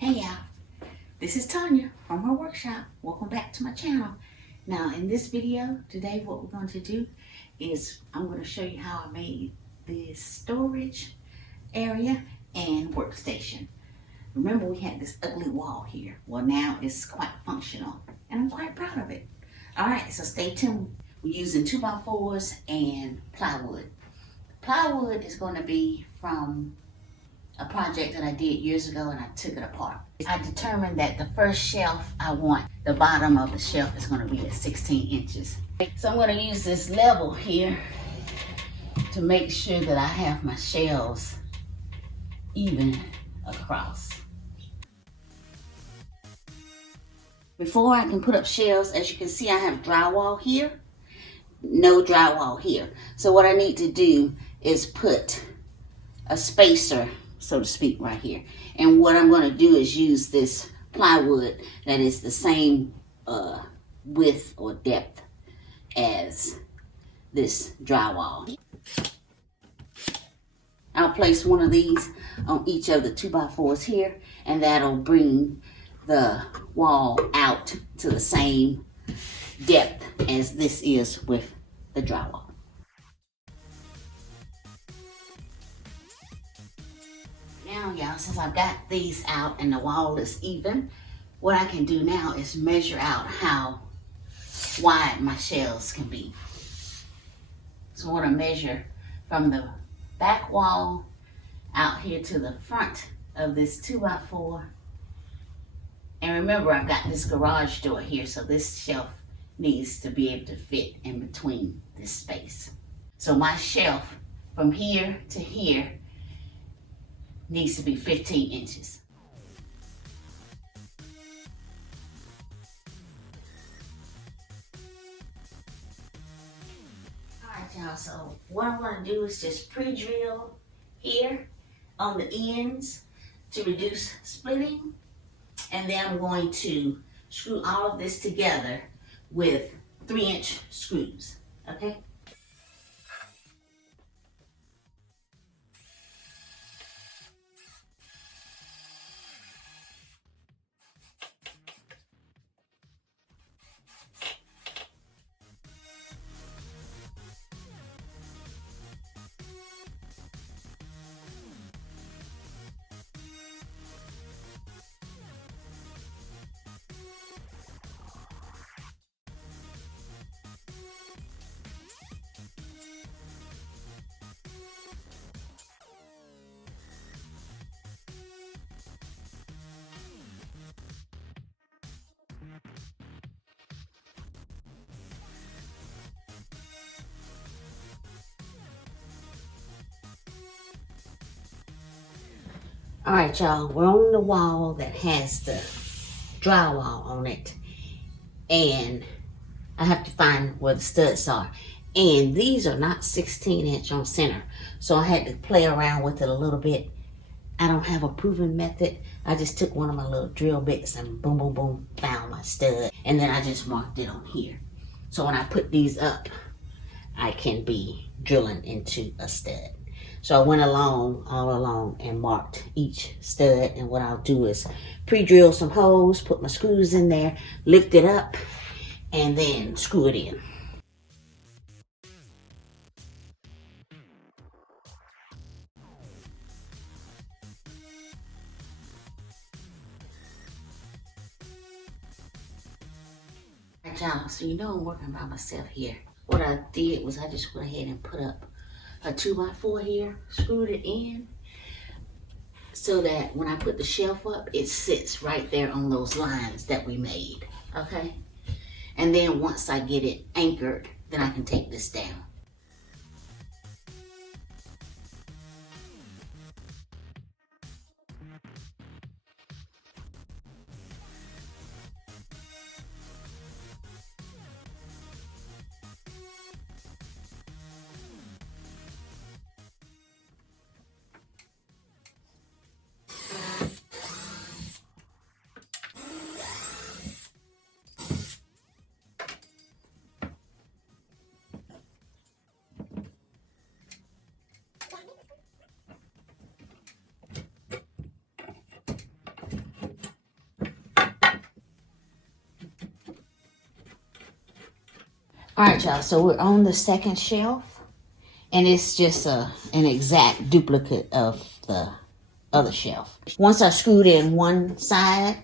Hey y'all, this is Tanya from her workshop. Welcome back to my channel. Now in this video today, what we're going to do is I'm going to show you how I made this storage area and workstation. Remember we had this ugly wall here. Well, now it's quite functional and I'm quite proud of it. Alright, so stay tuned. We're using 2x4s and plywood. Plywood is going to be from a project that I did years ago and I took it apart. I determined that the first shelf I want, the bottom of the shelf is going to be at 16 inches. So I'm going to use this level here to make sure that I have my shelves even across. Before I can put up shelves, as you can see, I have drywall here, no drywall here. So what I need to do is put a spacer, so to speak, right here. And what I'm going to do is use this plywood that is the same width or depth as this drywall. I'll place one of these on each of the 2x4s here, and that'll bring the wall out to the same depth as this is with the drywall. Now y'all, since I've got these out and the wall is even, what I can do now is measure out how wide my shelves can be. So I want to measure from the back wall out here to the front of this 2x4. And remember, I've got this garage door here, so this shelf needs to be able to fit in between this space. So my shelf from here to here needs to be 15 inches. Alright y'all, so what I'm going to do is just pre-drill here on the ends to reduce splitting. And then I'm going to screw all of this together with 3-inch screws, okay? All right, y'all, we're on the wall that has the drywall on it, and I have to find where the studs are. And these are not 16-inch on center, so I had to play around with it a little bit. I don't have a proven method. I just took one of my little drill bits and boom, boom, boom, found my stud, and then I just marked it on here. So when I put these up, I can be drilling into a stud. So I went all along and marked each stud, and what I'll do is pre-drill some holes, put my screws in there, lift it up, and then screw it in. Alright y'all, so you know I'm working by myself here. What I did was I just went ahead and put up a 2x4 here, screwed it in so that when I put the shelf up, it sits right there on those lines that we made, okay? And then once I get it anchored, then I can take this down. All right, y'all, so we're on the second shelf, and it's just an exact duplicate of the other shelf. Once I screwed in one side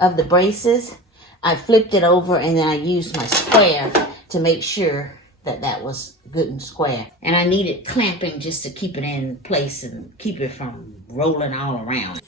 of the braces, I flipped it over and then I used my square to make sure that that was good and square. And I needed clamping just to keep it in place and keep it from rolling all around.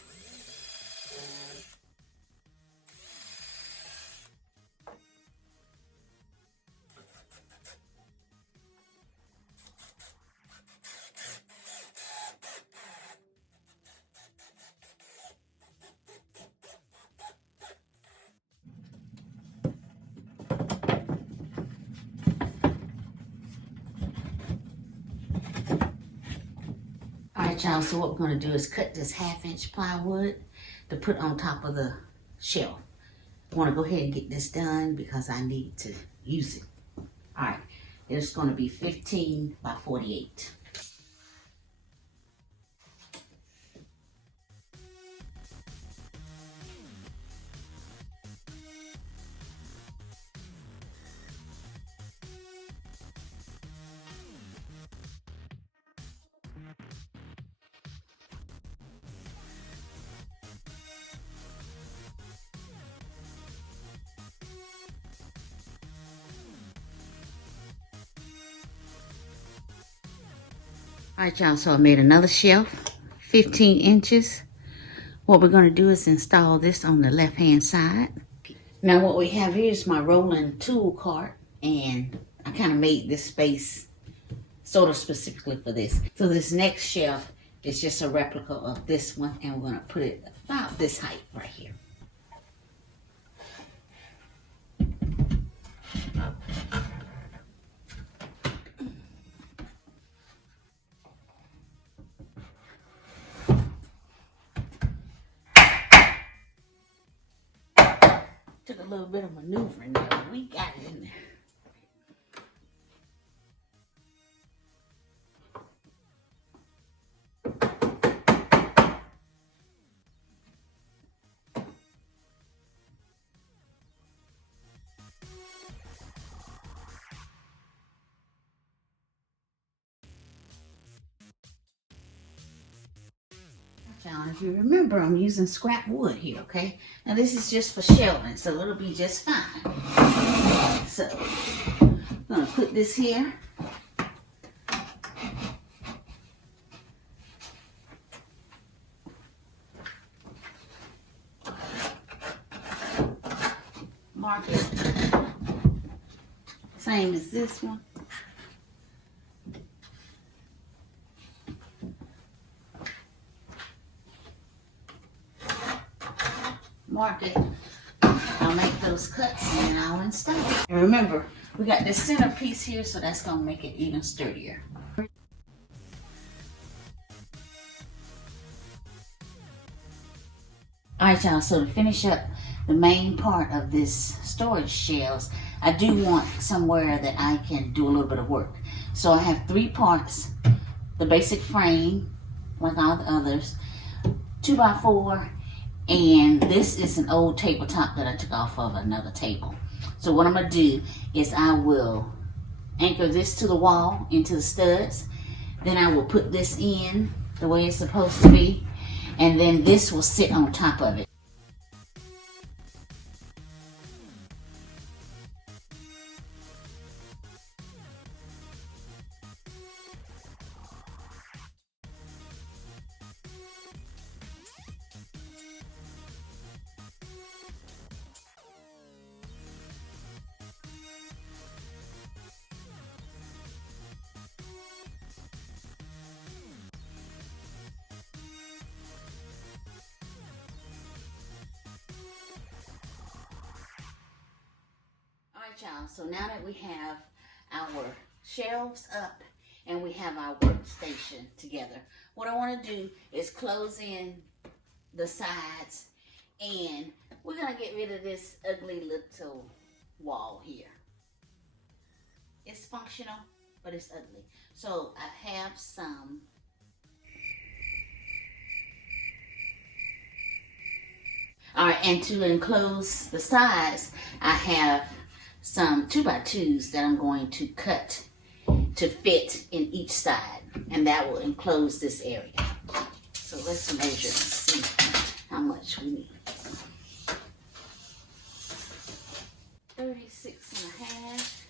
Alright, y'all, so what we're going to do is cut this 1/2-inch plywood to put on top of the shelf. I want to go ahead and get this done because I need to use it. Alright, it's going to be 15 by 48. Alright, y'all, so I made another shelf, 15 inches. What we're going to do is install this on the left-hand side. Now what we have here is my rolling tool cart, and I kind of made this space sort of specifically for this. So this next shelf is just a replica of this one, and we're going to put it about this height right here. Took a little bit of maneuvering there, but we got it in there. Now, if you remember, I'm using scrap wood here, okay? Now, this is just for shelving, so it'll be just fine. So, I'm going to put this here. Mark it. Same as this one. Mark it. I'll make those cuts and then I'll install it. And remember, we got this center piece here, so that's going to make it even sturdier. Alright, y'all, so to finish up the main part of this storage shelves, I do want somewhere that I can do a little bit of work. So I have 3 parts: the basic frame, like all the others, 2x4, and this is an old tabletop that I took off of another table. So what I'm going to do is I will anchor this to the wall into the studs. Then I will put this in the way it's supposed to be. And then this will sit on top of it. Alright, y'all, so now that we have our shelves up and we have our workstation together, what I want to do is close in the sides, and we're going to get rid of this ugly little wall here. It's functional, but it's ugly. So I have some Alright, and to enclose the sides, I have some 2x2s that I'm going to cut to fit in each side, and that will enclose this area. So let's measure and see how much we need. 36.5.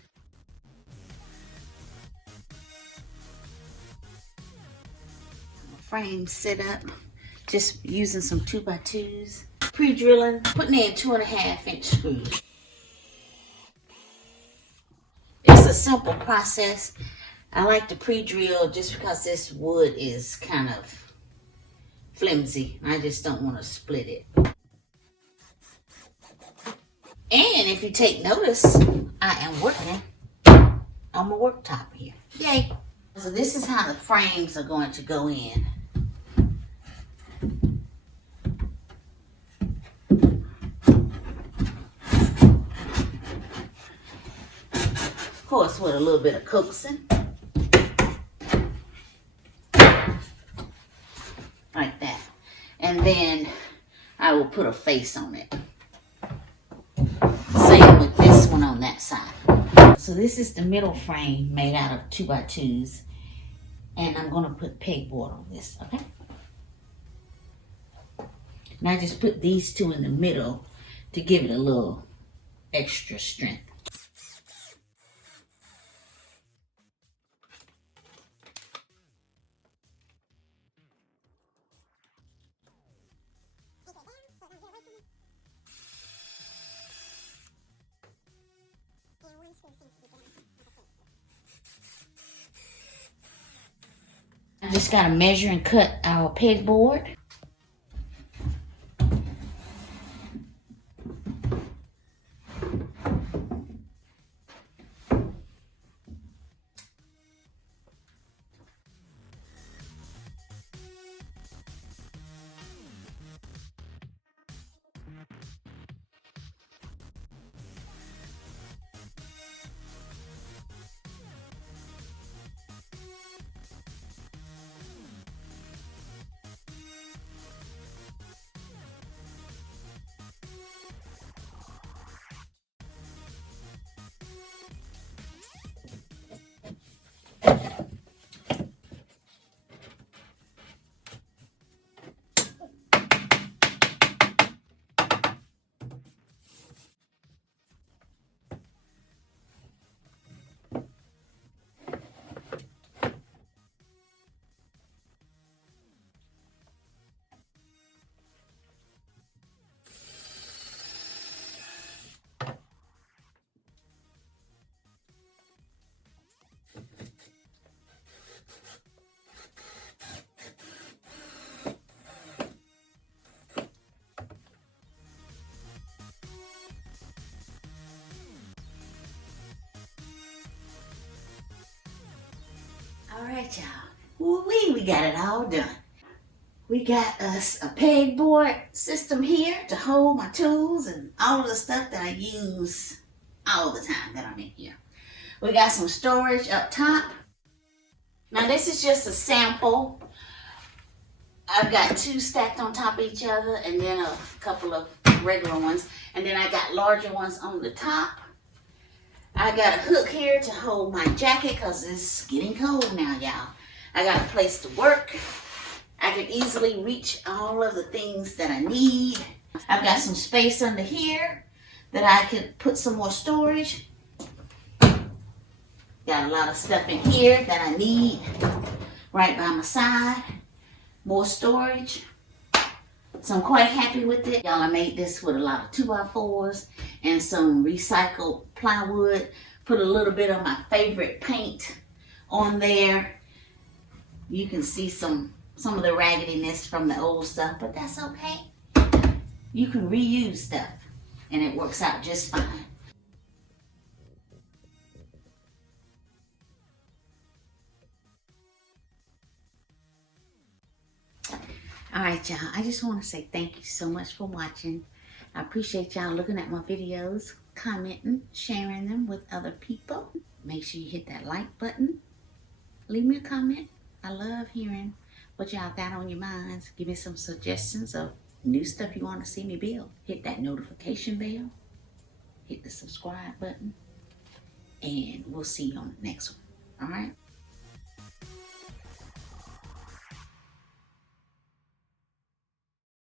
Frame set up, just using some 2x2s. Pre-drilling, putting in 2.5-inch screws. It's a simple process. I like to pre-drill just because this wood is kind of flimsy. I just don't want to split it. And if you take notice, I am working on my worktop here. Yay! So this is how the frames are going to go in. Of course, with a little bit of coaxing. Like that. And then I will put a face on it. Same with this one on that side. So this is the middle frame made out of 2x2s. And I'm going to put pegboard on this, okay? And I just put these two in the middle to give it a little extra strength. I just got to measure and cut our pegboard. All right, y'all. We got it all done. We got us a pegboard system here to hold my tools and all of the stuff that I use all the time that I'm in here. We got some storage up top. Now this is just a sample. I've got two stacked on top of each other and then a couple of regular ones. And then I got larger ones on the top. I got a hook here to hold my jacket because it's getting cold now, y'all. I got a place to work. I can easily reach all of the things that I need. I've got some space under here that I could put some more storage. Got a lot of stuff in here that I need right by my side. More storage. So I'm quite happy with it. Y'all, I made this with a lot of 2x4s and some recycled plywood. Put a little bit of my favorite paint on there. You can see some of the raggediness from the old stuff, but that's okay. You can reuse stuff and it works out just fine. All right, y'all, I just want to say thank you so much for watching. I appreciate y'all looking at my videos, commenting, sharing them with other people. Make sure you hit that like button. Leave me a comment. I love hearing what y'all got on your minds. Give me some suggestions of new stuff you want to see me build. Hit that notification bell. Hit the subscribe button. and we'll see you on the next one. All right.